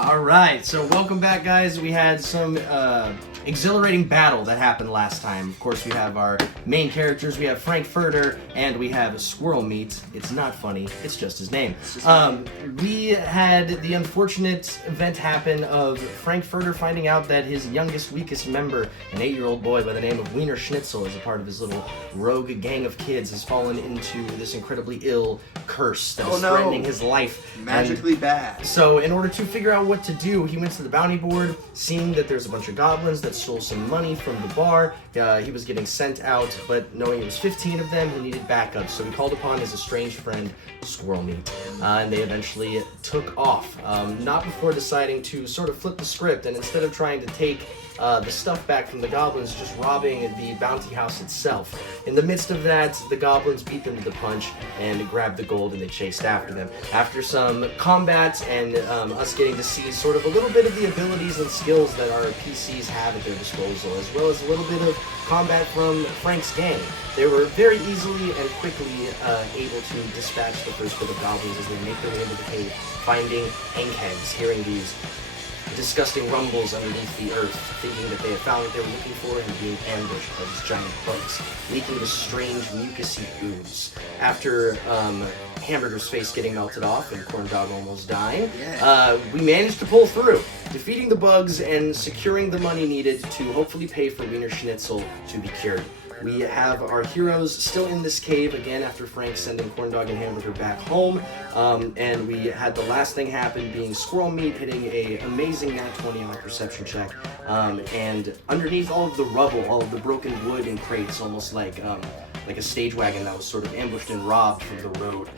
All right, so welcome back, guys. We had some exhilarating battle that happened last time. Of course, we have our main characters. We have Frankfurter, and we have Squirrel Meat. It's not funny. It's just his name. We had the unfortunate event happen of Frankfurter finding out that his youngest, weakest member, an 8-year-old boy by the name of Wiener Schnitzel, as a part of his little rogue gang of kids, has fallen into this incredibly ill curse that is threatening his life. Magically bad. So in order to figure out what to do, he went to the bounty board, seeing that there's a bunch of goblins that stole some money from the bar. He was getting sent out, but knowing it was 15 of them, he needed backup. So he called upon his estranged friend, Squirrel Meat, and they eventually took off. Not before deciding to sort of flip the script, and instead of trying to take the stuff back from the goblins, just robbing the bounty house itself. In the midst of that, the goblins beat them to the punch and grabbed the gold, and they chased after them. After some combat and us getting to see sort of a little bit of the abilities and skills that our PCs have at their disposal, as well as a little bit of combat from Frank's gang, they were very easily and quickly able to dispatch the first bit of goblins as they make their way into the cave, finding ink heads, hearing these disgusting rumbles underneath the earth, thinking that they had found what they were looking for and being ambushed by these giant bugs, leaking this strange mucousy ooze. After Hamburger's face getting melted off and Corn Dog almost dying, we managed to pull through, defeating the bugs and securing the money needed to hopefully pay for Wiener Schnitzel to be cured. We have our heroes still in this cave, again, after Frank sending Corn Dog and Hamburger back home. And we had the last thing happen being Squirrel Meat hitting a amazing nat 20 on a perception check. And underneath all of the rubble, all of the broken wood and crates, almost like a stage wagon that was sort of ambushed and robbed from the road,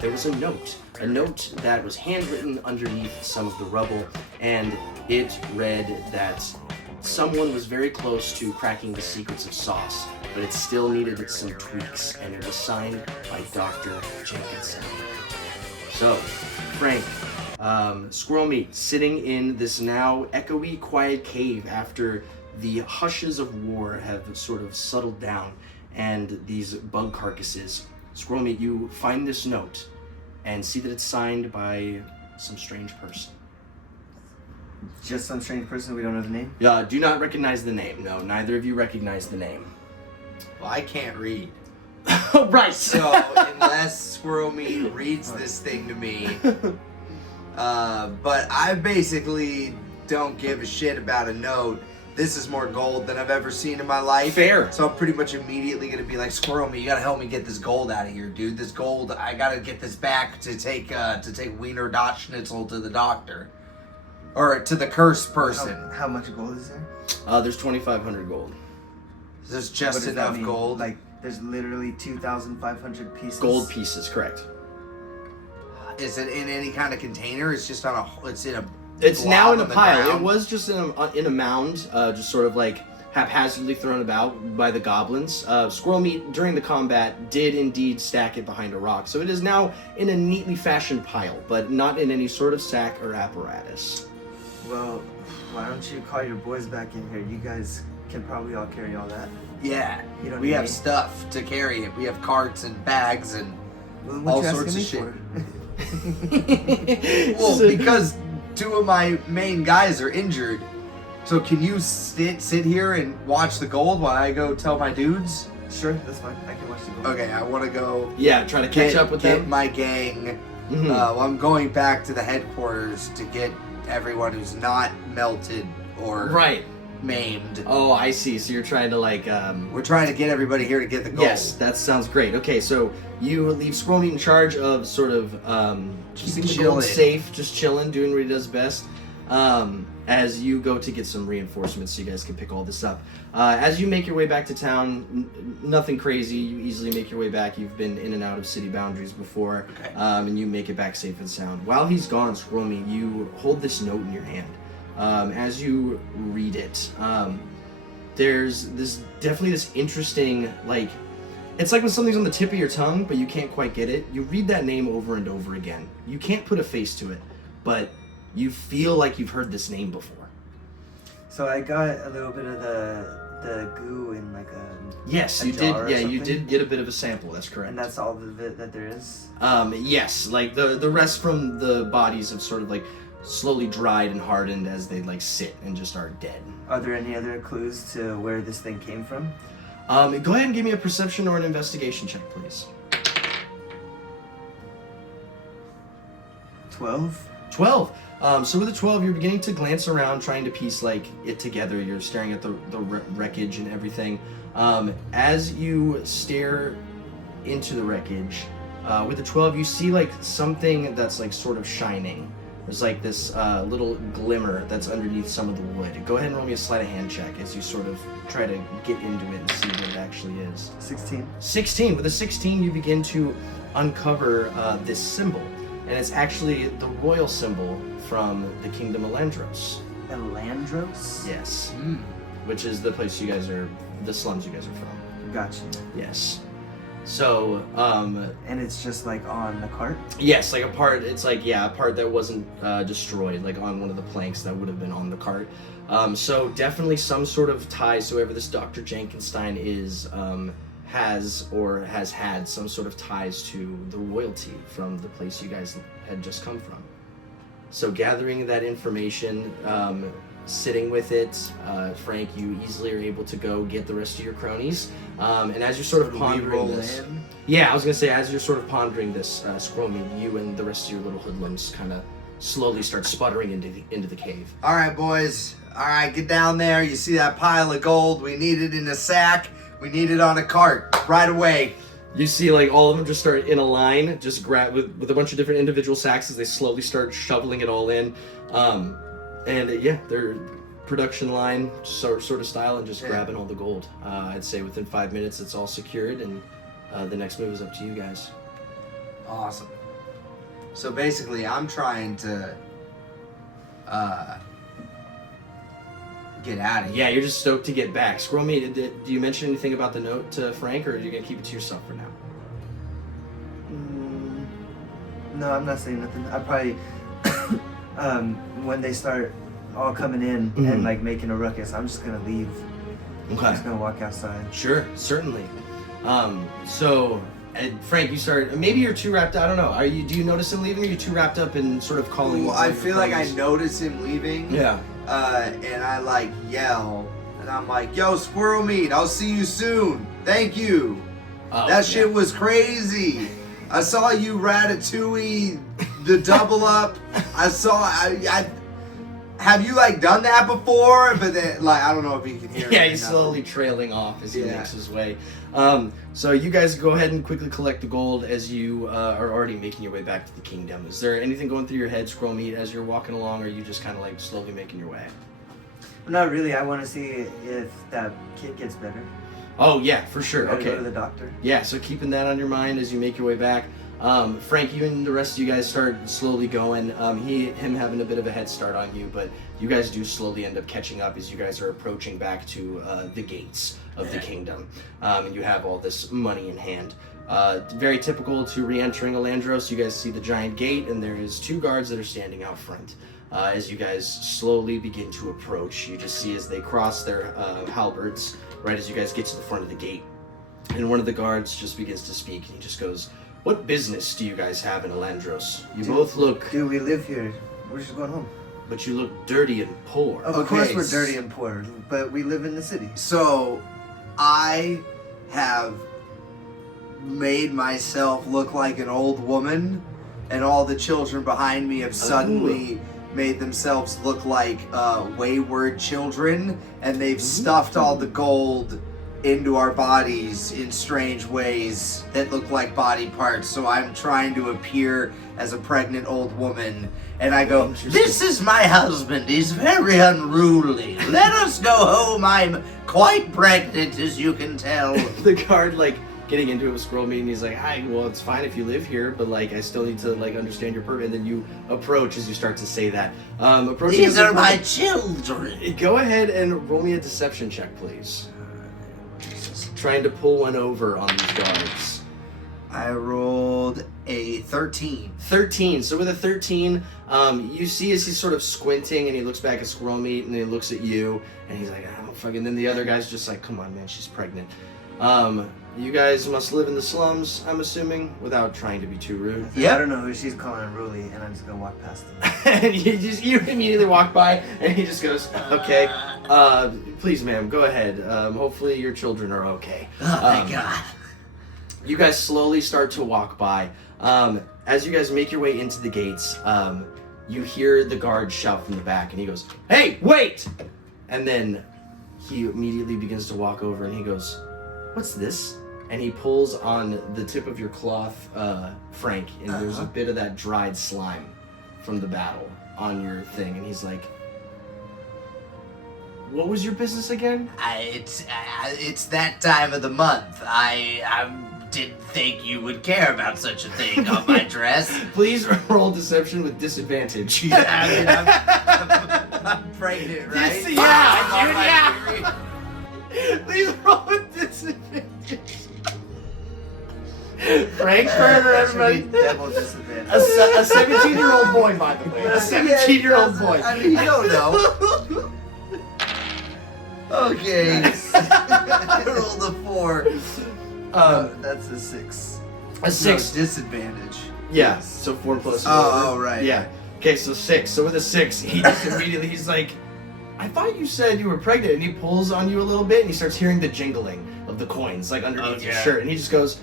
there was a note that was handwritten underneath some of the rubble, and it read that someone was very close to cracking the secrets of sauce, but it still needed some tweaks, and it was signed by Dr. Jenkinson. So, Frank, Squirrel Meat, sitting in this now echoey, quiet cave after the hushes of war have sort of settled down, and these bug carcasses. Squirrel Meat, you find this note, and see that it's signed by some strange person. Just some strange person, we don't know the name? Do not recognize the name. No, neither of you recognize the name. Well, I can't read. Right. So, unless Squirrel Meat reads this thing to me. But I basically don't give a shit about a note. This is more gold than I've ever seen in my life. Fair. So I'm pretty much immediately going to be like, Squirrel Meat, you got to help me get this gold out of here, dude. This gold, I got to get this back to take Wiener Dot Schnitzel to the doctor. Or to the cursed person. How much gold is there? There's 2,500 gold. There's just enough gold. Like, there's literally 2,500 pieces. Gold pieces, correct. Is it in any kind of container? It's just on a. It's in a. It's now in a on the pile. ground? It was just in a mound, just sort of like haphazardly thrown about by the goblins. Squirrel Meat, during the combat, did indeed stack it behind a rock, so it is now in a neatly fashioned pile, but not in any sort of sack or apparatus. Well, why don't you call your boys back in here? You guys can probably all carry all that. Yeah, You don't we need have me. stuff to carry it. We have carts and bags and Well, what all you sorts of asking shit. me for? Well, because two of my main guys are injured. So can you sit here and watch the gold while I go tell my dudes? Sure, that's fine. I can watch the gold. Okay, I want to go. Yeah, try to catch up with get them. my gang. Mhm. Well, I'm going back to the headquarters to get everyone who's not melted or Right. maimed. Oh, I see. So you're trying to like. We're trying to get everybody here to get the gold. Yes, that sounds great. Okay, so you leave Squirrel Meat in charge of sort of keeping the gold Chilling. safe, just chilling, doing what he does best. As you go to get some reinforcements, so you guys can pick all this up. As you make your way back to town, nothing crazy. You easily make your way back. You've been in and out of city boundaries before, Okay. and you make it back safe and sound. While he's gone, Squirrel Meat, you hold this note in your hand. As you read it, there's definitely this interesting, like, it's like when something's on the tip of your tongue, but you can't quite get it. You read that name over and over again. You can't put a face to it, but you feel like you've heard this name before. So I got a little bit of the goo in like a Yes, a you did. jar or Yeah, you something? did get a bit of a sample. That's correct. and that's all of it that there is. Yes, like the rest from the bodies have sort of like slowly dried and hardened as they like sit and just are dead. Are there any other clues to where this thing came from? Go ahead and give me a perception or an investigation check, please. 12. 12. So with a 12, you're beginning to glance around, trying to piece like it together. You're staring at the wreckage and everything. As you stare into the wreckage, with the 12, you see like something that's like sort of shining. There's like this little glimmer that's underneath some of the wood. Go ahead and roll me a sleight of hand check as you sort of try to get into it and see what it actually is. 16. 16. With a 16, you begin to uncover this symbol. And it's actually the royal symbol from the Kingdom of Landros. Elandros? Yes. Which is the place you guys are, the slums you guys are from. Gotcha. Yes. So, And it's just like on the cart? yes, like a part, it's like, yeah, a part that wasn't destroyed, like on one of the planks that would have been on the cart. So definitely some sort of ties to whoever this Dr. Jenkenstein is, has or has had some sort of ties to the royalty from the place you guys had just come from. So gathering that information, sitting with it, Frank, you easily are able to go get the rest of your cronies. And as you're sort of pondering this, yeah, I was gonna say, as you're sort of pondering this, Squirrel Meat, you and the rest of your little hoodlums kind of slowly start sputtering into the cave. All right, boys. All right, get down there. You see that pile of gold? We need it in a sack. We need it on a cart right away. You see, like, all of them just start in a line, just grab with a bunch of different individual sacks as they slowly start shoveling it all in. Yeah, they're production line sort of style and just grabbing all the gold. I'd say within 5 minutes it's all secured, and the next move is up to you guys. Awesome. So basically, I'm trying to get out of here. Yeah, you're just stoked to get back. Squirrel Meat, do you mention anything about the note to Frank, or are you going to keep it to yourself for now? No, I'm not saying nothing. I probably, when they start all coming in and like making a ruckus, I'm just gonna leave. Okay. I'm just gonna walk outside. Sure, certainly. Frank, you start. Maybe you're too wrapped. I don't know. Do you notice him leaving? Or are you too wrapped up in sort of calling? Well, I feel like I notice him leaving. Yeah. And I like yell, and I'm like, "Yo, Squirrel Meat, I'll see you soon. Thank you. That shit was crazy. I saw you Ratatouille, the double up. I have you like done that before? But then, like, I don't know if you can hear. Yeah, he's slowly trailing off as he makes his way. So you guys go ahead and quickly collect the gold as you are already making your way back to the kingdom. Is there anything going through your head, Squirrel Meat, as you're walking along, or are you just kind of like slowly making your way? Not really. I want to see if that kid gets better. Oh yeah, for sure. Gotta Okay. Go to the doctor. Yeah, so keeping that on your mind as you make your way back. Frank, you and the rest of you guys start slowly going. Him having a bit of a head start on you, but you guys do slowly end up catching up as you guys are approaching back to the gates of the kingdom. And you have all this money in hand. Very typical to re-entering Elandros. You guys see the giant gate, and there is 2 guards that are standing out front. As you guys slowly begin to approach, you just see as they cross their halberds, right as you guys get to the front of the gate. And one of the guards just begins to speak, and he just goes, "What business do you guys have in Elandros? You both look, Dude, we live here. We're just going home. but you look dirty and poor." Of course we're dirty and poor, but we live in the city. So, I have made myself look like an old woman, and all the children behind me have suddenly made themselves look like wayward children, and they've stuffed all the gold into our bodies in strange ways that look like body parts. So I'm trying to appear as a pregnant old woman, and I go, "This is my husband. He's very unruly. Let us go home. I'm quite pregnant, as you can tell." The guard, like, getting into it with Squirrel Meat, and he's like, "Hi, well, it's fine if you live here, but, like, I still need to, like, understand your purpose." And then you approach as you start to say that. These are my children. Go ahead and roll me a deception check, please. Trying to pull one over on these guards. I rolled a 13. 13. So with a 13, you see as he's sort of squinting, and he looks back at Squirrel Meat, and then he looks at you, and he's like, "I don't fucking." Then the other guy's just like, "Come on, man, she's pregnant." You guys must live in the slums, I'm assuming, without trying to be too rude. Yep. I don't know who she's calling unruly, and I'm just gonna walk past them. And you immediately walk by, and he just goes, okay, please ma'am, go ahead. Hopefully your children are okay. Oh my God. You guys slowly start to walk by. As you guys make your way into the gates, you hear the guard shout from the back, and he goes, "Hey, wait!" And then he immediately begins to walk over, and he goes, "What's this?" And he pulls on the tip of your cloth, Frank, and there's a bit of that dried slime from the battle on your thing, and he's like, "What was your business again?" It's that time of the month. I didn't think you would care about such a thing on my dress. Please roll deception with disadvantage. I'm pregnant, right? Yeah. Please roll with disadvantage. Frank's murder, everybody. Double disadvantage. A 17-year-old boy, by the way. A 17-year-old boy. I mean, you don't know. Okay. I rolled a 4. That's a 6. A 6. No, disadvantage. Yeah, so 4 plus 4. Oh, right. Yeah. Okay, so 6. So with a 6, he just immediately, he's like, "I thought you said you were pregnant," and he pulls on you a little bit, and he starts hearing the jingling of the coins, like underneath your shirt, and he just goes,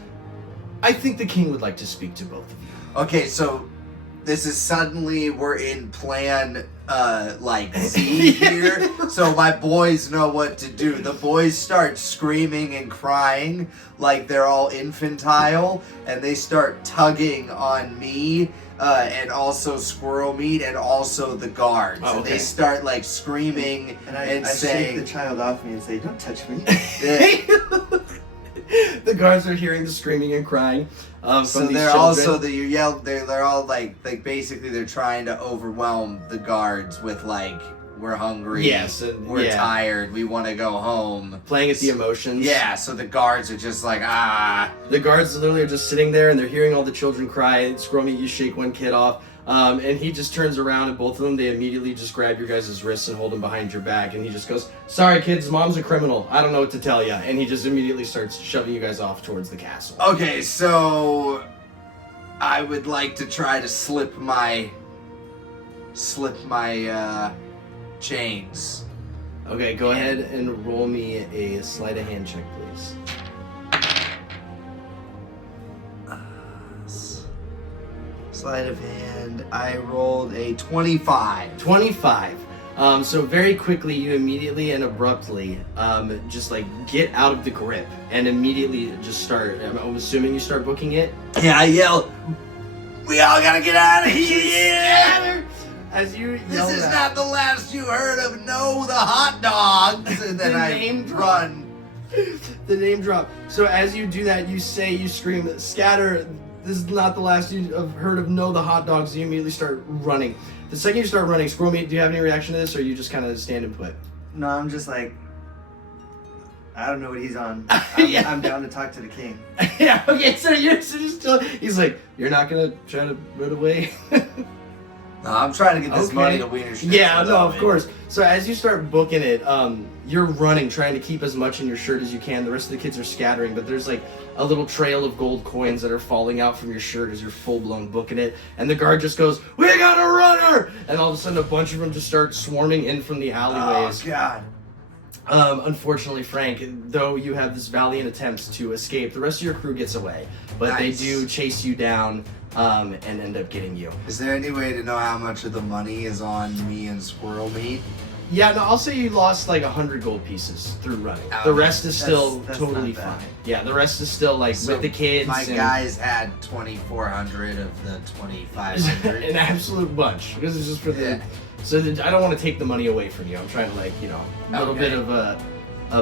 "I think the king would like to speak to both of you." Okay, so this is suddenly we're in plan Z here, so my boys know what to do. The boys start screaming and crying like they're all infantile, and they start tugging on me and also Squirrel Meat and also the guards. Oh, okay. And they start like screaming And and I saying, shake the child off me and say, "Don't touch me." The guards are hearing the screaming and crying from so these they're children. also they're all like basically they're trying to overwhelm the guards with like, we're hungry, Yes, and- we're yeah. tired, we want to go home. playing at the emotions. Yeah, so the guards are just like, The guards literally are just sitting there, and they're hearing all the children cry. Squirrel Meat, you shake one kid off, and he just turns around, and both of them, they immediately just grab your guys' wrists and hold them behind your back, and he just goes, "Sorry, kids, mom's a criminal. I don't know what to tell you." And he just immediately starts shoving you guys off towards the castle. okay, so I would like to try to slip my chains. Okay, go ahead and roll me a sleight of hand check, please. Sleight of hand, I rolled a 25. 25. So very quickly, you immediately and abruptly just like get out of the grip and immediately just start. I'm assuming you start booking it. Yeah, I yell, "We all gotta get out of here!" As you This yell is that. not the last you heard of No the Hot Dogs. And then The I name drop. run. The name drop. So as you do that, you scream, "Scatter! This is not the last you have heard of No the Hot Dogs." You immediately start running. The second you start running, Squirrel Meat, do you have any reaction to this, or you just kind of stand and put? No, I'm just like, I don't know what he's on. Yeah. I'm down to talk to the king. Yeah. Okay. So you're still. He's like, "You're not gonna try to run away." No, I'm trying to get this Okay. money to Wiener Schnitzel. Yeah, no, though, of man. course. So as you start booking it, you're running, trying to keep as much in your shirt as you can. The rest of the kids are scattering, but there's like a little trail of gold coins that are falling out from your shirt as you're full-blown booking it. And the guard just goes, "We got a runner!" And all of a sudden a bunch of them just start swarming in from the Oh, alleyways. God. Unfortunately, Frank, though you have this valiant attempts to escape, the rest of your crew gets away. But Nice. they do chase you down and end up getting you. Is there any way to know how much of the money is on me and Squirrel Meat? Yeah, no, I'll say you lost like 100 gold pieces through running. Oh, The rest is still that's totally not bad. fine. Yeah, the rest is still like So with the kids. My and guys had 2,400 of the 2,500. an absolute bunch because it's just for the. Yeah. So that I don't want to take the money away from you. I'm trying to a little Okay. bit of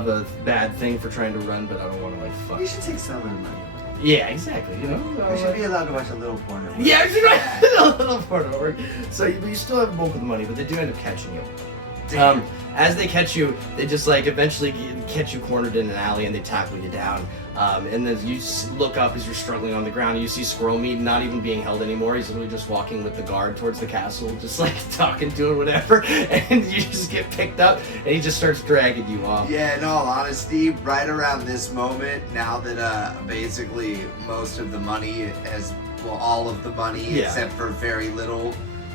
a bad thing for trying to run, but I don't want to fuck. You should take some of the money. Yeah, exactly. We should be allowed to watch a little porn. Yeah, exactly. A little part over. So you still have bulk of the money, but they do end up catching you. Damn. As they catch you, they just like eventually catch you cornered in an alley and they tackle you down. And then you look up as you're struggling on the ground and you see Squirrel Meat not even being held anymore. He's literally just walking with the guard towards the castle, just like talking, doing whatever. And you just get picked up and he just starts dragging you off. Yeah, in all honesty, right around this moment, now that basically most of the money all of the money, except for very little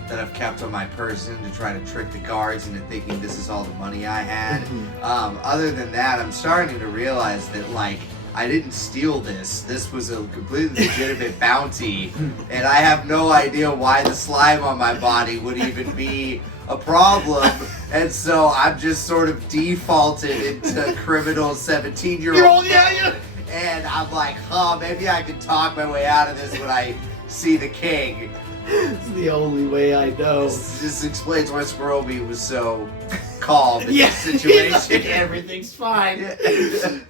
that I've kept on my person to try to trick the guards into thinking this is all the money I had. Other than that, I'm starting to realize that, like, I didn't steal this. This was a completely legitimate bounty, and I have no idea why the slime on my body would even be a problem. And so I'm just sort of defaulted into criminal 17-year-old. And I'm like, maybe I can talk my way out of this when I see the king. It's the only way I know. This explains why Squirrel Meat was so calm in this situation. Everything's fine.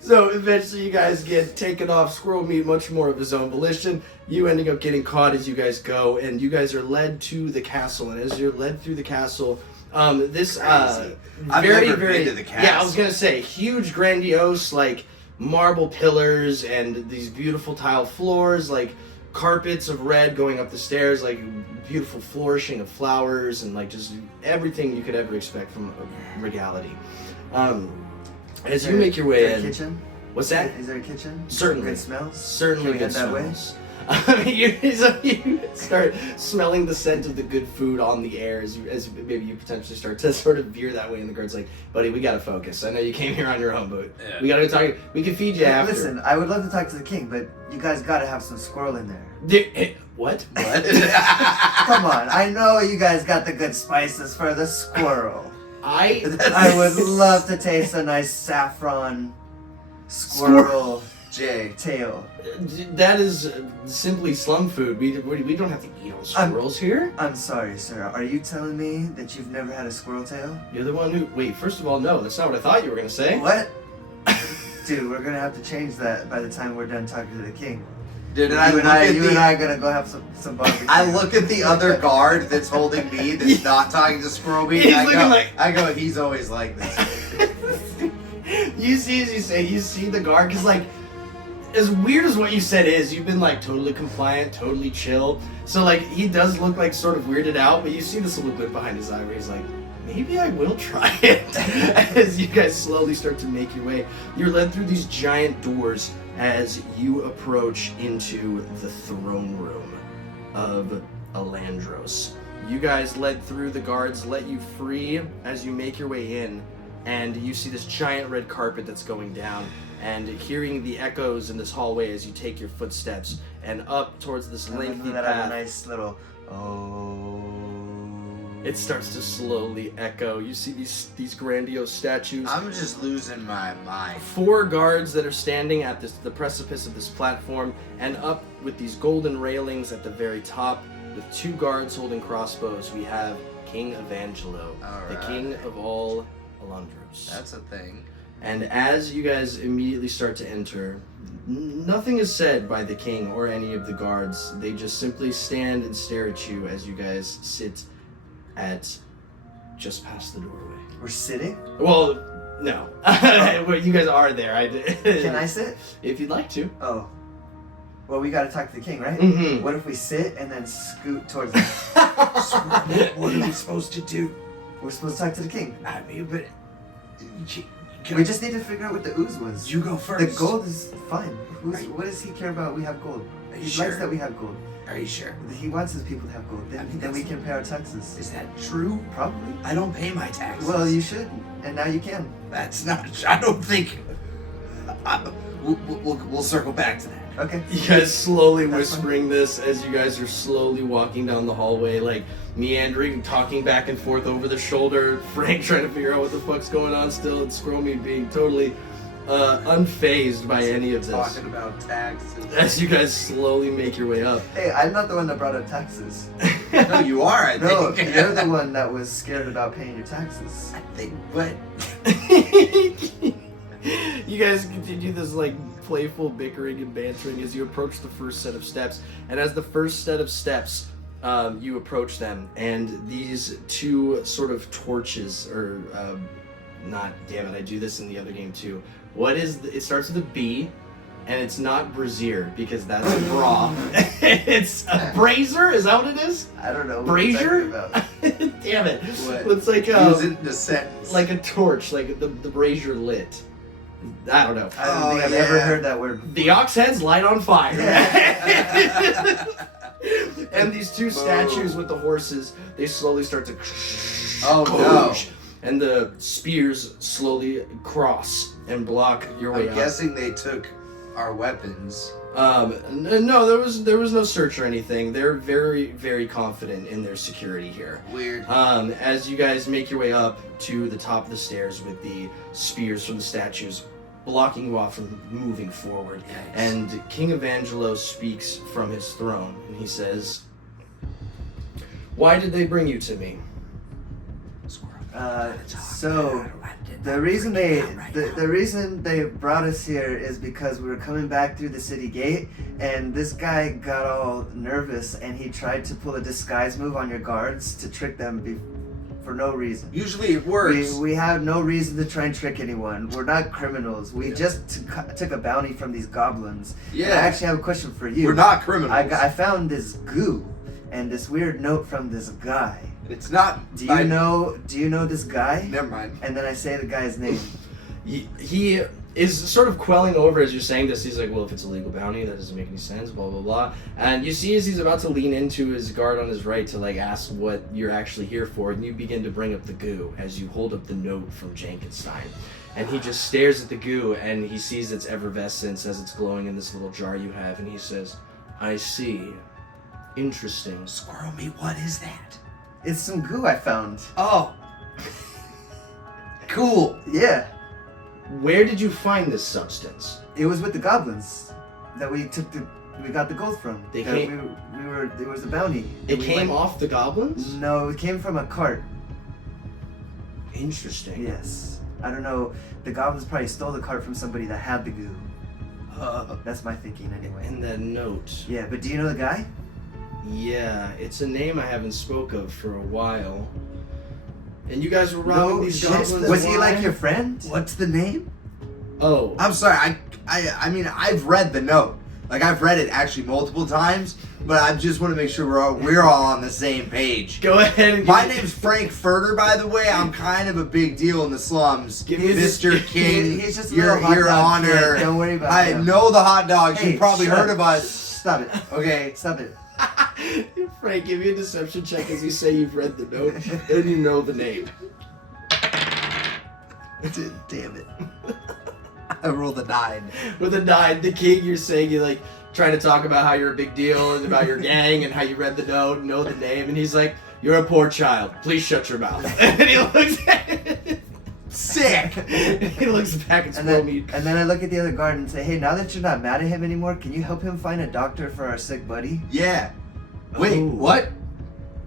So eventually you guys get taken off. Squirrel Meat much more of his own volition. You ending up getting caught as you guys go, and you guys are led to the castle. And as you're led through the castle, this I've very, never very been to the castle. Yeah, I was gonna say huge, grandiose, like marble pillars and these beautiful tile floors, like carpets of red going up the stairs, like beautiful flourishing of flowers and like just everything you could ever expect from a regality. As you make your way in, kitchen? what's that? Is there a kitchen? Certainly. Good smells? Certainly Can we good head that way? smells. You start smelling the scent of the good food on the air as maybe you potentially start to sort of veer that way, and the guard's like, buddy, we gotta focus. I know you came here on your own, but we gotta go talk. We can feed you after. Listen, I would love to talk to the king, but you guys gotta have some squirrel in there. What? Come on, I know you guys got the good spices for the squirrel. I would love to taste a nice saffron squirrel tail. That is simply slum food. We don't have to eat all squirrels here. I'm sorry, sir. Are you telling me that you've never had a squirrel tail? You're the one who... Wait, first of all, no. That's not what I thought you were going to say. What? Dude, we're going to have to change that by the time we're done talking to the king. Dude, you and I are going to go have some barbecue. I look at the other guard that's holding me, that's not talking to Squirrel Meat, He's and looking I go, he's always like this. You see, as you say, you see the guard, because, like, as weird as what you said is, you've been, like, totally compliant, totally chill. So, like, he does look, like, sort of weirded out, but you see this little bit behind his eye where he's like, maybe I will try it. As you guys slowly start to make your way, you're led through these giant doors as you approach into the throne room of Alandros. You guys led through, the guards let you free as you make your way in, and you see this giant red carpet that's going down, and hearing the echoes in this hallway as you take your footsteps and up towards this lengthy that I have a path. nice little It starts to slowly echo. You see these grandiose statues. I'm just losing my mind. 4 guards that are standing at the precipice of this platform, and up with these golden railings at the very top, with 2 guards holding crossbows, we have King Evangelo, the king of all Alandros. That's a thing. And as you guys immediately start to enter, nothing is said by the king or any of the guards. They just simply stand and stare at you as you guys sit at just past the doorway. We're sitting? Well, no. Well, you guys are there. Can I sit? If you'd like to. Oh. Well, we gotta talk to the king, right? Mm-hmm. What if we sit and then scoot towards him? What are we supposed to do? We're supposed to talk to the king. I mean, but... We just need to figure out what the ooze was. You go first. The gold is fine. What does he care about? We have gold. He likes that we have gold. Are you sure? He wants his people to have gold. Then we can pay our taxes. Is that true? Probably. I don't pay my taxes. Well, you should, and now you can. That's not... I don't think... We'll circle back to that. Okay. You guys slowly That's whispering this as you guys are slowly walking down the hallway, like meandering, talking back and forth over the shoulder. Frank trying to figure out what the fuck's going on still, and Squirrel Meat being totally unfazed by any of this. Talking about taxes. As you guys slowly make your way up. Hey, I'm not the one that brought up taxes. No, you are, I think. No, you're the one that was scared about paying your taxes. I think, but... You guys continue this like playful bickering and bantering as you approach the first set of steps, and as the first set of steps you approach them, and these two sort of torches, or not, damn it, I do this in the other game too. What is, it starts with a B, and it's not brazier, because that's a bra. It's a brazier? Is that what it is? I don't know. Brazier? Damn it. What? It's like Use it in a sentence. like a torch, like the brazier lit. I don't know. I don't think I've ever heard that word before. The ox heads light on fire. And these two statues with the horses, they slowly start to no. and the spears slowly cross and block your way I'm out. guessing they took our weapons. No, there was no search or anything. They're very, very confident in their security here. Weird. As you guys make your way up to the top of the stairs with the spears from the statues blocking you off from moving forward. Yikes. And King Evangelo speaks from his throne, and he says, "Why did they bring you to me?" So the reason they brought us here is because we were coming back through the city gate, and this guy got all nervous and he tried to pull a disguise move on your guards to trick them for no reason. Usually it works. We have no reason to try and trick anyone. We're not criminals. We just took a bounty from these goblins. Yeah. And I actually have a question for you. We're not criminals. I found this goo and this weird note from this guy. It's not. Do you know this guy? Never mind. And then I say the guy's name. He is sort of quelling over as you're saying this. He's like, well, if it's a legal bounty, that doesn't make any sense, blah, blah, blah. And you see as he's about to lean into his guard on his right to, like, ask what you're actually here for, and you begin to bring up the goo as you hold up the note from Jenkenstein. And he just stares at the goo, and he sees its effervescence as it's glowing in this little jar you have, and he says, "I see. Interesting." Squirrel me, what is that? It's some goo I found. Oh. Cool. Yeah. Where did you find this substance? It was with the goblins that we got the gold from. They That came- There was a bounty. It We came went- off the goblins? No, it came from a cart. Interesting. Yes. I don't know. The goblins probably stole the cart from somebody that had the goo. That's my thinking anyway. And that note. Yeah, but do you know the guy? Yeah, it's a name I haven't spoke of for a while. And you guys were robbing these goblins. Was he why? like your friend? What's the name? Oh, I'm sorry. I mean, I've read the note. Like, I've read it actually multiple times, but I just want to make sure we're all on the same page. go ahead and My name's Frank Furter, by the way. I'm kind of a big deal in the slums. Give me Mr. King, He's just a your little hot dog honor. kid. Don't worry about I him. know the hot dogs. Hey, You've probably shut heard up. of us. Stop it. Okay. Stop it. Frank, give me a deception check as you say you've read the note and you know the name. Damn it. I rolled a 9. With a 9, the king, you're saying you're like trying to talk about how you're a big deal and about your gang and how you read the note and know the name, and he's like, "You're a poor child. Please shut your mouth." And he looks Sick. he looks back at And Squirrel then, Meat. and then I look at the other guard and say, "Hey, now that you're not mad at him anymore, can you help him find a doctor for our sick buddy? Yeah. Wait, Ooh. what?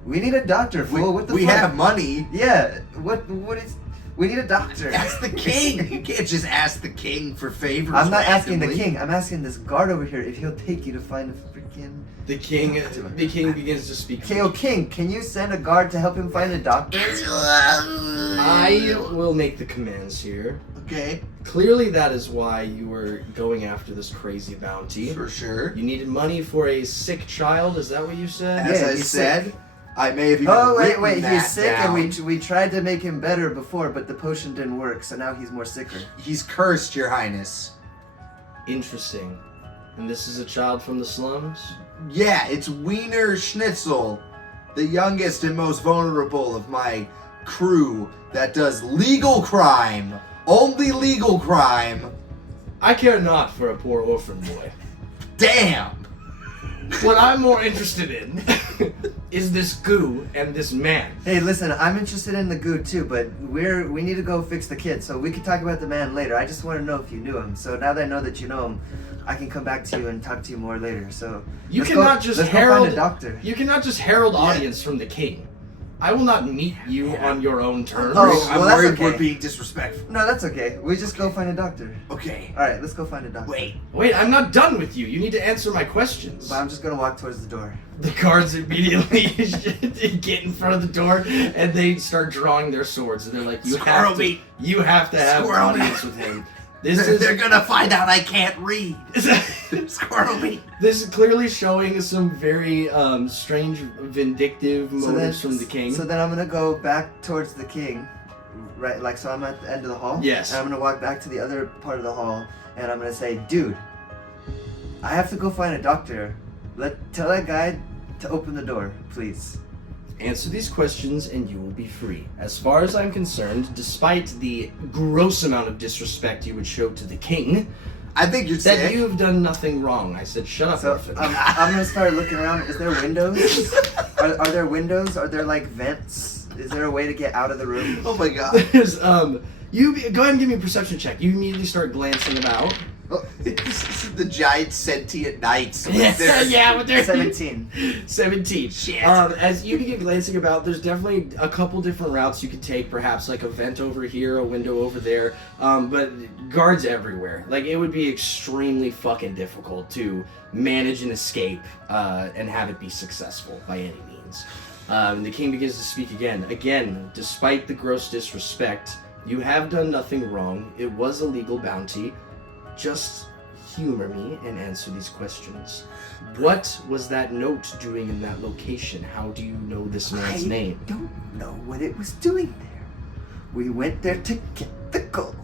We need a doctor, fool. What the we fuck? have money. Yeah. What is? We need a doctor." Ask the king. You can't just ask the king for favors. I'm not asking the randomly. king. I'm asking this guard over here if he'll take you to find a freaking. The king begins to speak. KO King, can you send a guard to help him find a doctor? I will make the commands here. Okay. Clearly, that is why you were going after this crazy bounty. For sure. You needed money for a sick child. Is that what you said? As Yeah, I he's said, sick. I may have even Oh written wait, that he's sick, down. and we tried to make him better before, but the potion didn't work, so now he's more sicker. He's cursed, Your Highness. Interesting. And this is a child from the slums? Yeah, it's Wiener Schnitzel, the youngest and most vulnerable of my crew that does legal crime. Only legal crime. I care not for a poor orphan boy. Damn. What I'm more interested in is this goo and this man. Hey, listen, I'm interested in the goo too, but we need to go fix the kid, so we can talk about the man later. I just want to know if you knew him. So now that I know that you know him, I can come back to you and talk to you more later. So You let's cannot go, just let's go herald find a doctor. You cannot just herald audience from the king. I will not meet you on your own terms. Oh, I'm well, that's worried okay. we're being disrespectful. No, that's okay. We just go find a doctor. Okay. Alright, let's go find a doctor. Wait, I'm not done with you. You need to answer my questions. But I'm just gonna walk towards the door. The guards immediately get in front of the door and they start drawing their swords. And they're like, you have to have an audience with him. They're gonna find out I can't read. Squirrel meat. This is clearly showing some very strange, vindictive motives from the king. So then I'm gonna go back towards the king, right? Like, so I'm at the end of the hall. Yes. And I'm gonna walk back to the other part of the hall, and I'm gonna say, dude, I have to go find a doctor. Tell that guy to open the door, please. Answer these questions and you will be free. As far as I'm concerned, despite the gross amount of disrespect you would show to the king, I think you're that sick. you have done nothing wrong. I said, shut up, So orphan. I'm gonna start looking around. Is there windows? Are there windows? Are there like vents? Is there a way to get out of the room? Oh my god. There's, you go ahead and give me a perception check. You immediately start glancing about. This is the giant sentient knights. Yeah, but they're 17. 17. Shit. As you begin glancing about, there's definitely a couple different routes you could take. Perhaps like a vent over here, a window over there. But guards everywhere. Like, it would be extremely fucking difficult to manage an escape and have it be successful by any means. The king begins to speak again. Again, despite the gross disrespect, you have done nothing wrong. It was a legal bounty. Just humor me and answer these questions. What was that note doing in that location? How do you know this man's name? I don't know what it was doing there. We went there to get the gold.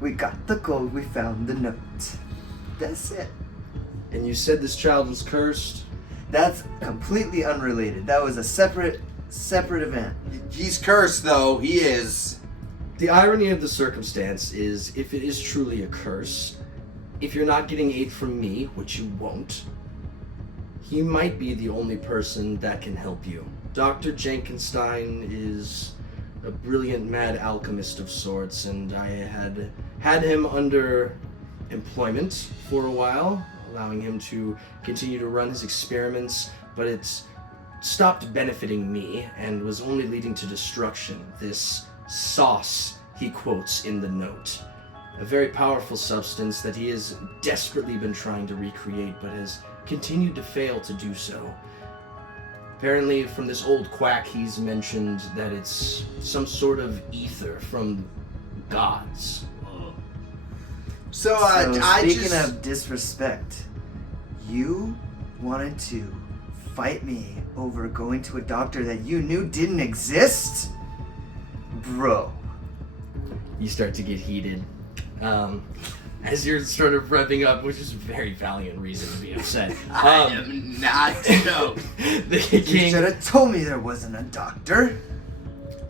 We got the gold, we found the note. That's it. And you said this child was cursed? That's completely unrelated. That was a separate event. He's cursed though, he is. The irony of the circumstance is, if it is truly a curse, if you're not getting aid from me, which you won't, he might be the only person that can help you. Dr. Jenkenstein is a brilliant mad alchemist of sorts, and I had him under employment for a while, allowing him to continue to run his experiments, but it's stopped benefiting me and was only leading to destruction. This sauce he quotes in the note. A very powerful substance that he has desperately been trying to recreate, but has continued to fail to do so. Apparently, from this old quack, he's mentioned that it's some sort of ether from gods. So, speaking of disrespect, you wanted to fight me over going to a doctor that you knew didn't exist? Bro. You start to get heated. As you're sort of revving up, which is a very valiant reason to be upset. I am not stoked. The You king, should have told me there wasn't a doctor.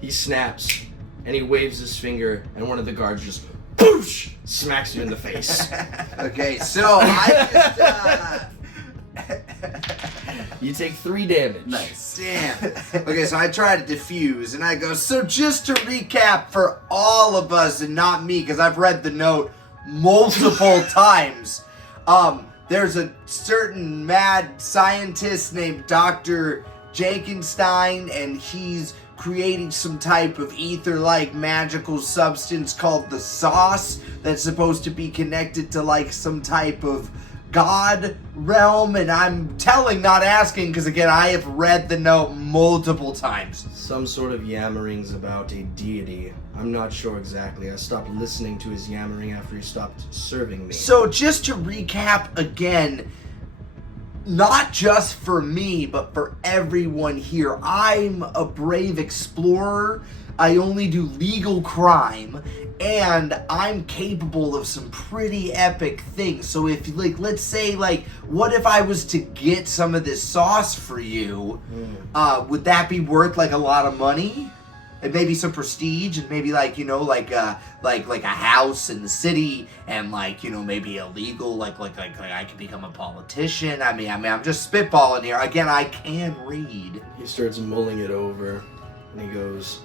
he snaps, and he waves his finger, and one of the guards just boosh, smacks you in the face. Okay, so I just, You take 3 damage. Nice. damn. Okay, so I try to diffuse, and I go, so just to recap for all of us and not me, because I've read the note multiple times. There's a certain mad scientist named Dr. Jenkenstein, and he's creating some type of ether-like magical substance called the sauce that's supposed to be connected to like some type of god realm, and I'm telling, not asking, because again, I have read the note multiple times. Some sort of yammerings about a deity. I'm not sure exactly. I stopped listening to his yammering after he stopped serving me. So just to recap again, not just for me, but for everyone here, I'm a brave explorer. I only do legal crime, and I'm capable of some pretty epic things. So if, like, let's say, like, what if I was to get some of this sauce for you? Would that be worth, like, a lot of money? And maybe some prestige, and maybe, like, you know, like a house in the city, and, like, you know, maybe a legal, like I could become a politician. I mean, I'm just spitballing here. Again, I can read. He starts mulling it over, and he goes,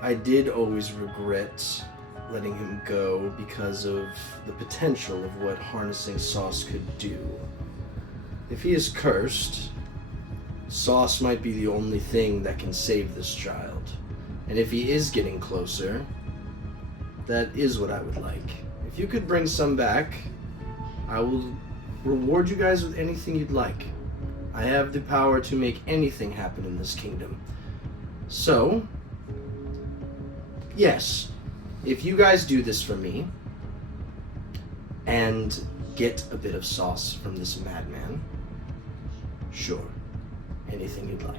I did always regret letting him go because of the potential of what harnessing sauce could do. If he is cursed, sauce might be the only thing that can save this child. And if he is getting closer, that is what I would like. If you could bring some back, I will reward you guys with anything you'd like. I have the power to make anything happen in this kingdom. So, yes, if you guys do this for me and get a bit of sauce from this madman, sure, anything you'd like.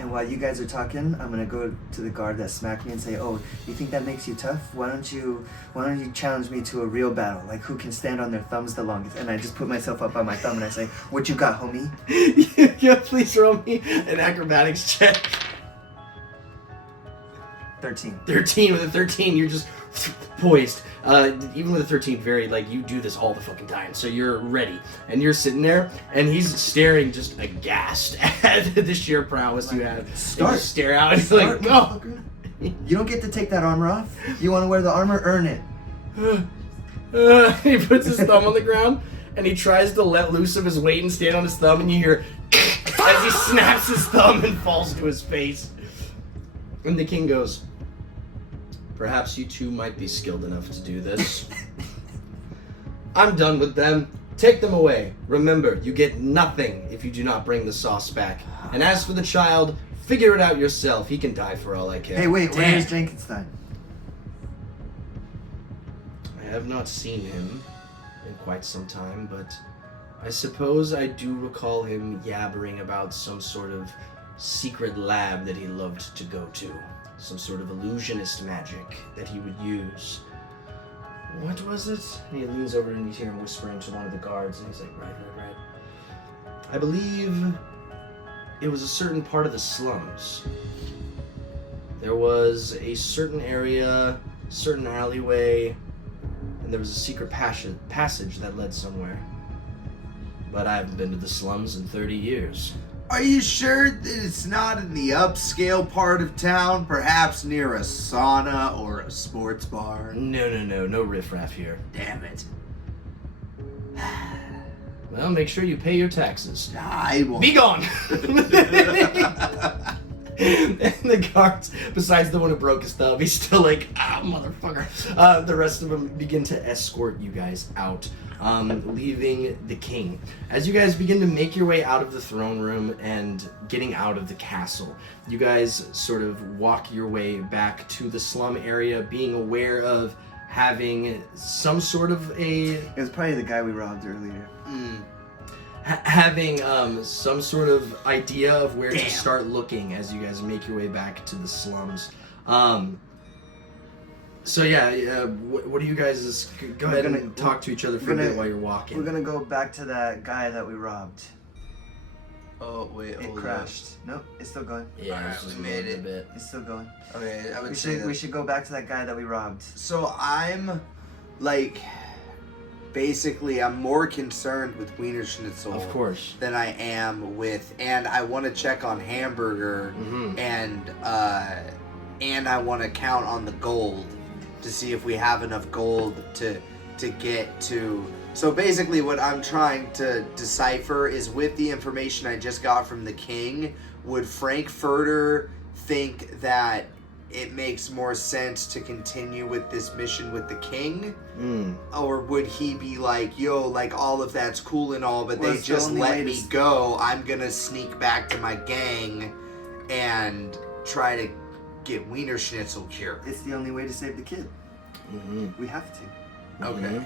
And while you guys are talking, I'm gonna go to the guard that smacked me and say, "Oh, you think that makes you tough? Why don't you challenge me to a real battle? Like who can stand on their thumbs the longest?" And I just put myself up on my thumb and I say, "What you got, homie?" Yeah, please roll me an acrobatics check. 13. 13. With a 13, you're just poised. Even with a 13, very, like, you do this all the fucking time. So you're ready. And you're sitting there, and he's staring just aghast at the sheer prowess you have. Start. And you stare out, and he's like, go! You don't get to take that armor off. You want to wear the armor? Earn it. He puts his thumb on the ground, and he tries to let loose of his weight and stand on his thumb, and you hear as he snaps his thumb and falls to his face. And the king goes, "Perhaps you two might be skilled enough to do this. I'm done with them. Take them away. Remember, you get nothing if you do not bring the sauce back. And as for the child, figure it out yourself. He can die for all I care." Hey, wait, Damn. where's Jenkinstein? I have not seen him in quite some time, but I suppose I do recall him yabbering about some sort of secret lab that he loved to go to. Some sort of illusionist magic that he would use. What was it? And he leans over and you hear him whispering to one of the guards, and he's like, right. I believe it was a certain part of the slums. There was a certain area, certain alleyway, and there was a secret passage that led somewhere. But I haven't been to the slums in 30 years. Are you sure that it's not in the upscale part of town? Perhaps near a sauna or a sports bar? No riffraff here. Damn it. Well, make sure you pay your taxes. I won't. Be gone! And the guards, besides the one who broke his thumb, he's still like, motherfucker. The rest of them begin to escort you guys out, leaving the king. As you guys begin to make your way out of the throne room and getting out of the castle, you guys sort of walk your way back to the slum area, being aware of having some sort of a... It was probably the guy we robbed earlier. Having some sort of idea of where to start looking as you guys make your way back to the slums. So yeah, what do you guys... Go ahead and talk to each other for a bit while you're walking. We're gonna go back to that guy that we robbed. Oh, wait, It crashed. Nope, it's still going. Yeah, Alright, it's just we made moving it. a bit. It's still going. Okay, I would We say should that. we should go back to that guy that we robbed. So I'm, like, basically, I'm more concerned with Wiener Schnitzel Of course. than I am with, and I want to check on Hamburger, and I want to count on the gold to see if we have enough gold to get to. So basically what I'm trying to decipher is, with the information I just got from the king, would Frankfurter think that it makes more sense to continue with this mission with the king? Or would he be like, yo, like, all of that's cool and all, but they just let me go. I'm gonna sneak back to my gang and try to get Wiener Schnitzel cured. It's the only way to save the kid. We have to. Okay.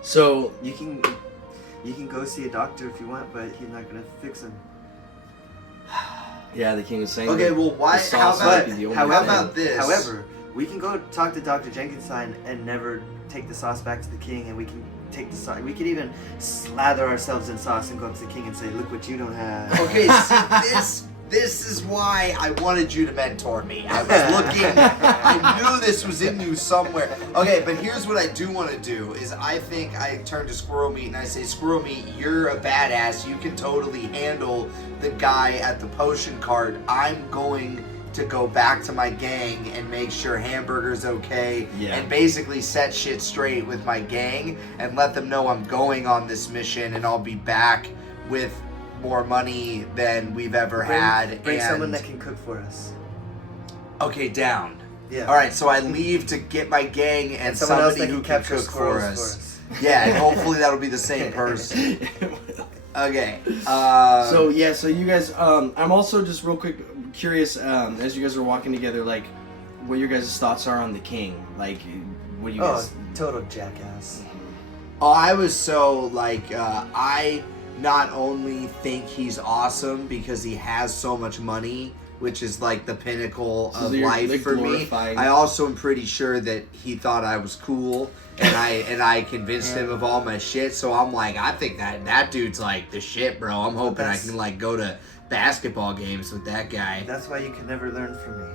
So You can go see a doctor if you want, but he's not gonna fix him. yeah, the king was saying. Okay, that well, why? the sauce might be the only How thing. about this? However, we can go talk to Dr. Jenkinstein and never take the sauce back to the king, and we can take the sauce. We could even slather ourselves in sauce and go up to the king and say, "Look what you don't have." Okay, see, this is why I wanted you to mentor me. I was looking, I knew this was in you somewhere. Okay, but here's what I do want to do, is I think I turn to Squirrel Meat and I say, Squirrel Meat, you're a badass. You can totally handle the guy at the potion cart. I'm going to go back to my gang and make sure Hamburger's okay, and basically set shit straight with my gang and let them know I'm going on this mission, and I'll be back with more money than we've ever had. Bring and someone that can cook for us. Okay, down. Yeah. All right, so I leave to get my gang and someone else somebody that who can can capture cook for squirrels us. Yeah, and hopefully that'll be the same person. Okay. So you guys, I'm also just real quick curious, as you guys are walking together, like, what your guys' thoughts are on the king. Like, what do you guys... total jackass. Oh, I was so, like, I not only think he's awesome because he has so much money, which is, like, the pinnacle of life for me, I also am pretty sure that he thought I was cool, and I convinced him of all my shit, so I'm like, I think that dude's, like, the shit, bro. I'm hoping I can, like, go to basketball games with that guy. That's why you can never learn from me.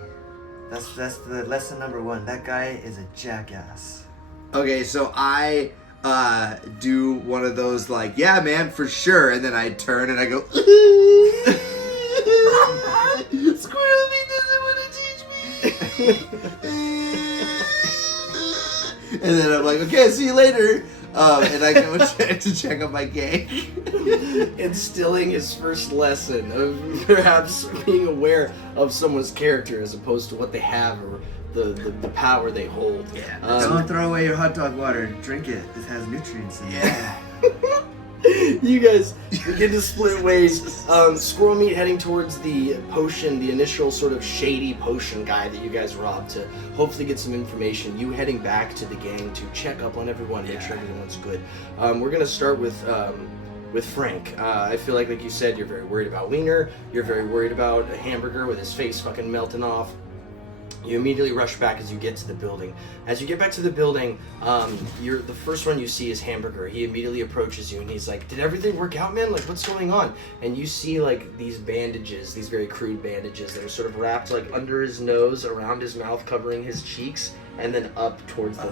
That's the lesson number one. That guy is a jackass. Okay, so I do one of those like, yeah, man, for sure, and then I turn and I go, Squirrel Me doesn't want to teach me. And then I'm like, okay, see you later. And I go to check on my gang. Instilling his first lesson of perhaps being aware of someone's character as opposed to what they have or the power they hold. Yeah. Don't throw away your hot dog water. Drink it. It has nutrients in it. Yeah. You guys begin to split ways. Squirrel Meat heading towards the potion, the initial sort of shady potion guy that you guys robbed to hopefully get some information. You heading back to the gang to check up on everyone, make sure everyone's good. We're gonna start with Frank. I feel like you said, you're very worried about Wiener. You're very worried about a Hamburger with his face fucking melting off. You immediately rush back as you get to the building. As you get back to the building, the first one you see is Hamburger. He immediately approaches you and he's like, "Did everything work out, man? Like, what's going on?" And you see like these bandages, these very crude bandages that are sort of wrapped like under his nose, around his mouth, covering his cheeks, and then up towards the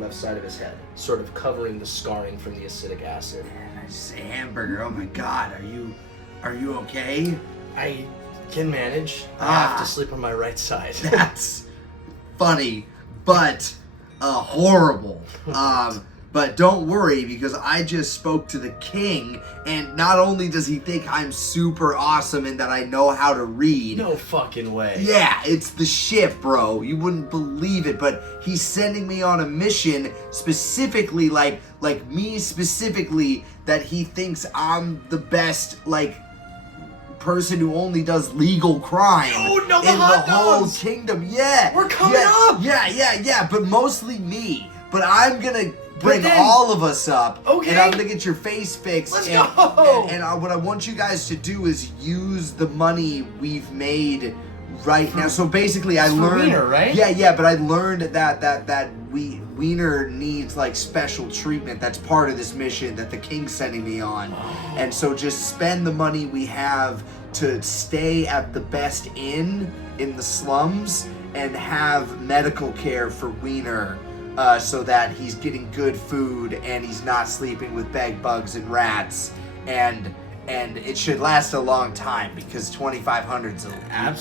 left side of his head, sort of covering the scarring from the acidic acid. And I just say, Hamburger, oh my god, are you okay? I can manage. I have to sleep on my right side. That's funny, but horrible. But don't worry, because I just spoke to the king, and not only does he think I'm super awesome and that I know how to read. No fucking way. Yeah, it's the shit, bro. You wouldn't believe it, but he's sending me on a mission specifically, like me specifically, that he thinks I'm the best, like, person who only does legal crime in the whole kingdom. Yeah, we're coming up. Yeah. But mostly me. But I'm gonna bring all of us up. Okay. And I'm gonna get your face fixed. Let's go. And what I want you guys to do is use the money we've made right now. So basically, I learned. Wiener, right? Yeah. But I learned that Wiener needs like special treatment. That's part of this mission that the king's sending me on. And so just spend the money we have to stay at the best inn in the slums and have medical care for Wiener, so that he's getting good food and he's not sleeping with bed bugs and rats, and it should last a long time because 2,500's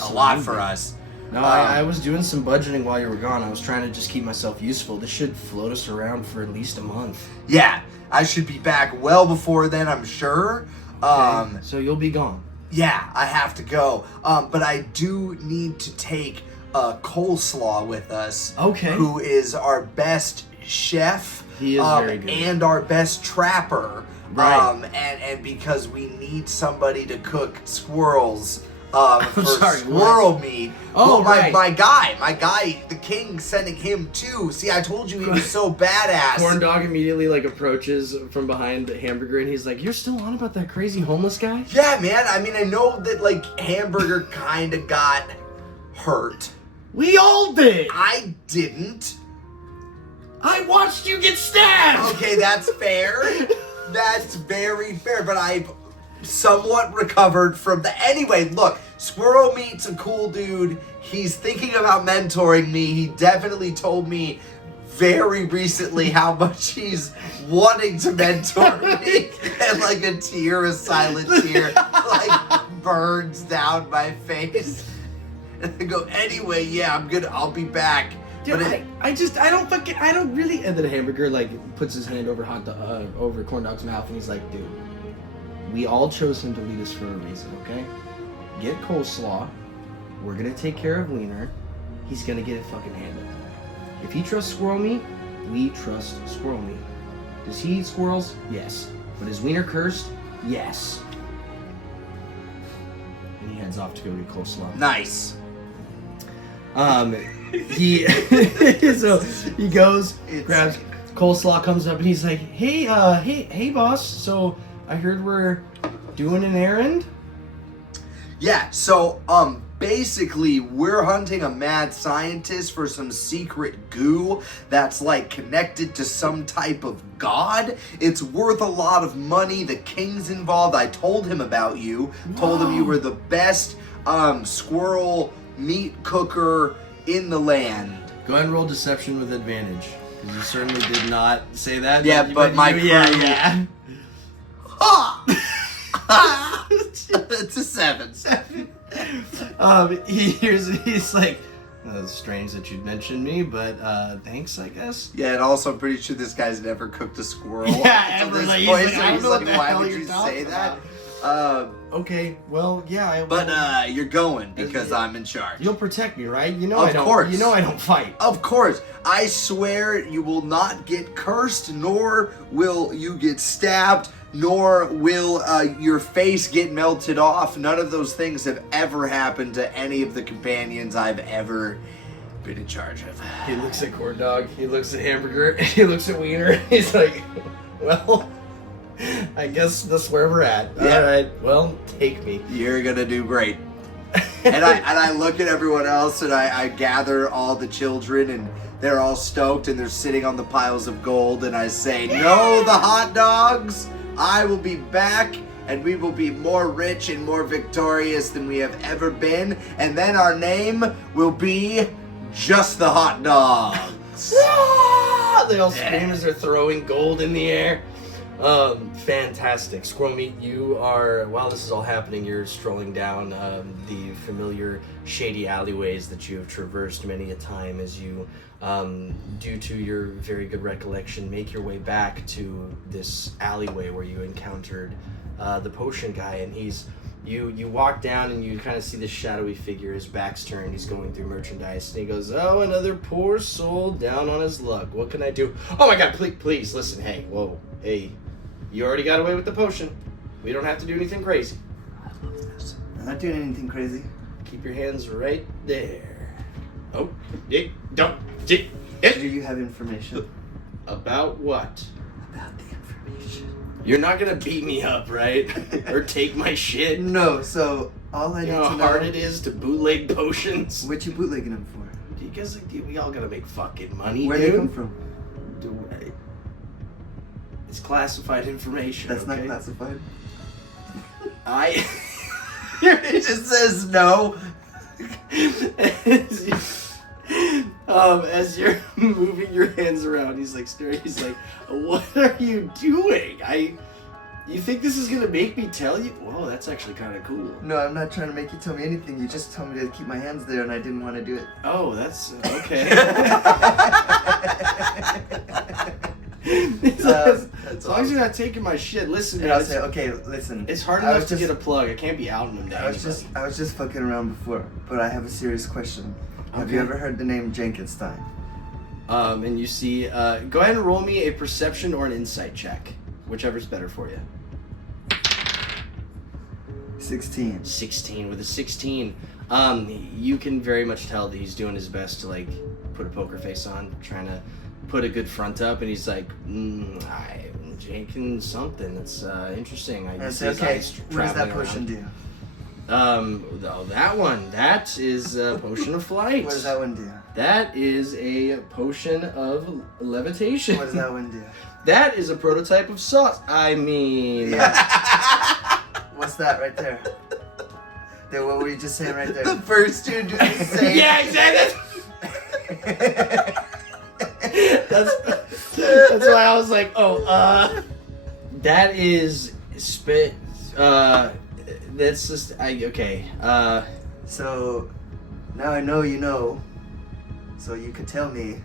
a lot for us. No, I was doing some budgeting while you were gone. I was trying to just keep myself useful. This should float us around for at least a month. Yeah, I should be back well before then, I'm sure. Okay, so you'll be gone. Yeah, I have to go. But I do need to take Coleslaw with us. Okay. Who is our best chef. He is very good. And our best trapper. Right. And because we need somebody to cook squirrels. For squirrel meat. Oh, well, my guy, the king, sending him too. See, I told you he was so badass. Corn Dog immediately like approaches from behind the Hamburger and he's like, "You're still on about that crazy homeless guy?" Yeah, man. I mean, I know that like Hamburger kind of got hurt. We all did. I didn't. I watched you get stabbed. Okay, that's fair. That's very fair. But I've somewhat recovered from the. Anyway, look, Squirrel Meat's a cool dude. He's thinking about mentoring me. He definitely told me very recently how much he's wanting to mentor me. And like a silent tear, like burns down my face. And I go, anyway, yeah, I'll be back. Dude, but I don't really. And then the Hamburger like puts his hand over over Corn Dog's mouth and he's like, "Dude, we all chose him to lead us for a reason, okay? Get coleslaw. We're gonna take care of Wiener. He's gonna get it fucking handled. If he trusts Squirrel Meat, we trust Squirrel Meat. Does he eat squirrels? Yes. But is Wiener cursed? Yes. And he heads off to go get coleslaw. Nice. He so he goes, grabs coleslaw, comes up, and he's like, hey, boss. So I heard we're doing an errand. Yeah. So basically, we're hunting a mad scientist for some secret goo that's like connected to some type of god. It's worth a lot of money. The king's involved. I told him about you. Told him you were the best squirrel meat cooker in the land. Go ahead and roll deception with advantage, because you certainly did not say that. Yeah, but my crew. Yeah. It's a 7. He's like, it's strange that you'd mention me, but thanks, I guess. Yeah, and also I'm pretty sure this guy's never cooked a squirrel. Yeah, until ever. this Like, he's point, like, so I don't he's know what like, the why hell would you're you say talking that? Okay, well, yeah. But you're going because I'm in charge. You'll protect me, right? You know Of I don't. course. You know I don't fight. Of course. I swear you will not get cursed, nor will you get stabbed, nor will your face get melted off. None of those things have ever happened to any of the companions I've ever been in charge of. He looks at Corn Dog. He looks at Hamburger. He looks at Wiener. He's like, well, I guess that's where we're at. Yeah. All right. Well, take me. You're gonna do great. And I look at everyone else and I gather all the children and they're all stoked and they're sitting on the piles of gold and I say, no, the hot dogs, I will be back and we will be more rich and more victorious than we have ever been. And then our name will be just the hot dogs. They all scream as they're throwing gold in the air. Fantastic. Squirrel Meat, you are, while this is all happening, you're strolling down the familiar shady alleyways that you have traversed many a time as you, due to your very good recollection, make your way back to this alleyway where you encountered the potion guy, and you walk down and you kind of see this shadowy figure, his back's turned, he's going through merchandise, and he goes, oh, another poor soul down on his luck. What can I do? Oh my god, please, listen, hey, whoa, hey, you already got away with the potion. We don't have to do anything crazy. I love this. I'm not doing anything crazy. Keep your hands right there. Oh, don't. Do you have information? About what? About the information. You're not gonna beat me up, right? Or take my shit? No, so all I need You know to how know... hard it is to bootleg potions? What you bootlegging them for? Because we all gotta make fucking money, Where dude. they come from? It's classified information. That's okay? not classified. It just says no. As you're moving your hands around, he's like staring. He's like, "What are you doing? You think this is gonna make me tell you? Whoa, that's actually kind of cool." No, I'm not trying to make you tell me anything. You just told me to keep my hands there, and I didn't want to do it. Oh, that's okay. As long as you're not taking my shit, listen. And Man, I'll say, okay, listen. it's hard enough to get a plug. I can't be outing them to I was just fucking around before, but I have a serious question. Have you Okay. ever heard the name Jenkinstein? And you see, go ahead and roll me a perception or an insight check, whichever's better for you. 16. 16. With a 16, you can very much tell that he's doing his best to like put a poker face on, trying to put a good front up, and he's like, I'm drinking something that's interesting. I say, okay, what does that potion do? That is a potion of flight. What does that one do? That is a potion of levitation. What does that one do? That is a prototype of sauce. I mean... Yeah. What's that right there? What were you just saying right there? The first two just say. Yeah, exactly. That's why I was like, that is spit. That's just okay. So now I know you know. So you could tell me,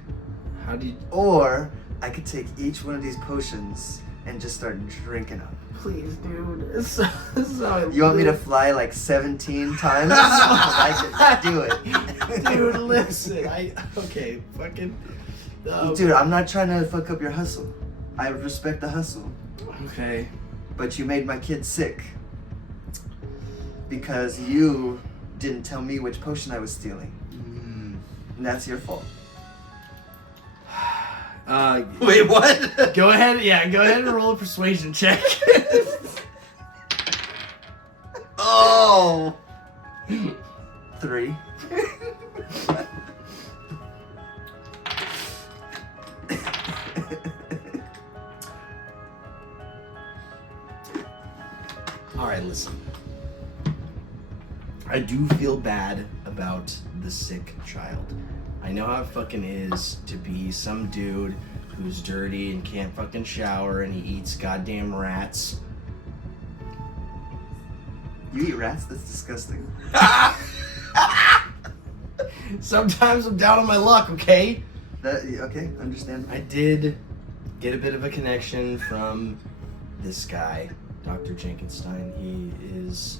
How do you? or I could take each one of these potions and just start drinking them. Please, dude. This is how I You want me to live. fly like 17 times? 'Cause I can do it. Dude, listen. Okay, fucking. Dude, I'm not trying to fuck up your hustle. I respect the hustle. Okay. But you made my kid sick. Because you didn't tell me which potion I was stealing. And that's your fault. Wait, what? Go ahead. Yeah, go ahead and roll a persuasion check. Oh. 3. All right, listen. I do feel bad about the sick child. I know how it fucking is to be some dude who's dirty and can't fucking shower and he eats goddamn rats. You eat rats? That's disgusting. Sometimes I'm down on my luck, okay? Okay, understand. I did get a bit of a connection from this guy, Dr. Jenkinstein. He is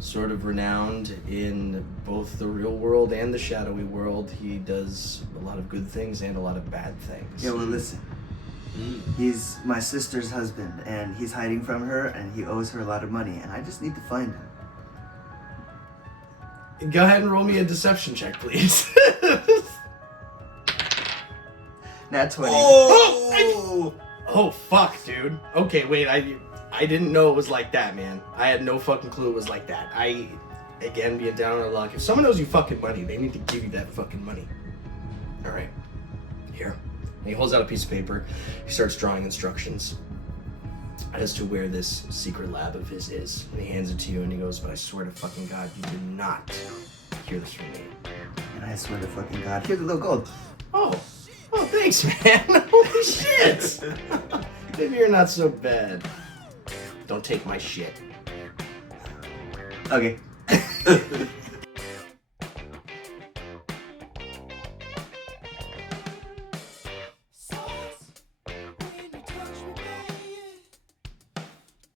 sort of renowned in both the real world and the shadowy world. He does a lot of good things and a lot of bad things. Yeah, well, listen. He's my sister's husband, and he's hiding from her, and he owes her a lot of money, and I just need to find him. Go ahead and roll me a deception check, please. Nat 20. Oh. Oh, fuck, dude. Okay, wait, I didn't know it was like that, man. I had no fucking clue it was like that. Again, being down on luck. If someone owes you fucking money, they need to give you that fucking money. Alright. Here. And he holds out a piece of paper. He starts drawing instructions as to where this secret lab of his is. And he hands it to you and he goes, but I swear to fucking God, you do not hear this from me. And I swear to fucking God, here's a little gold. Oh, thanks, man. Holy shit. Maybe you're not so bad. Don't take my shit. Okay.